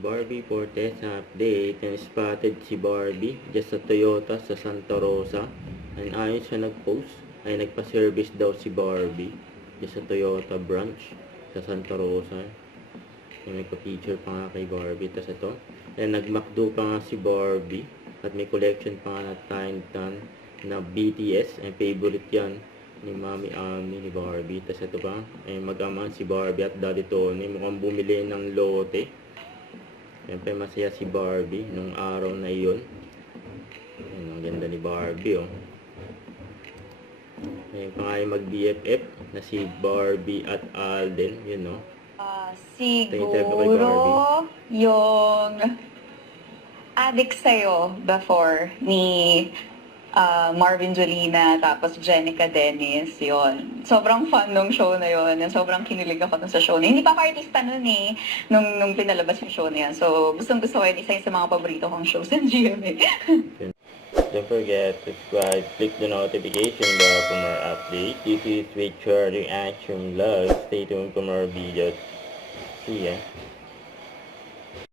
Barbie Fortes update. And spotted si Barbie just sa Toyota sa Santa Rosa. And ayon siya nag-post ay nagpa-service daw si Barbie just sa Toyota branch sa Santa Rosa. Yung nagpa-feature pa nga kay Barbie. Tapos ito. And nag-McDo pa nga si Barbie. At may collection pa nga na Tiny Tan na BTS. Ang favorite yan ni Mami Ami ni Barbie. Tapos ito pa, ay mag-ama si Barbie at Daddy Tony. Mukhang bumili ng lote. Siyempre masaya si Barbie nung araw na iyon. Ayan, ang ganda ni Barbie, oh. Ayun pa nga yung mag-BFF na si Barbie at Alden, yun, no? Siguro yung addict sa'yo before ni Marvin Jolina, tapos Jenica Dennis, yon. Sobrang fun nung show na yon. Sobrang kinilig ako dun sa show na yun. Hindi pa ako artista nun eh, nung pinalabas yung show na yan. So, gustong-gusto ko yun. Isa yun sa mga paborito kong shows ng GMA. Don't forget to subscribe, click the notification bell for more updates. This is Richard Reaction Vlog. Stay tuned for more videos. See ya.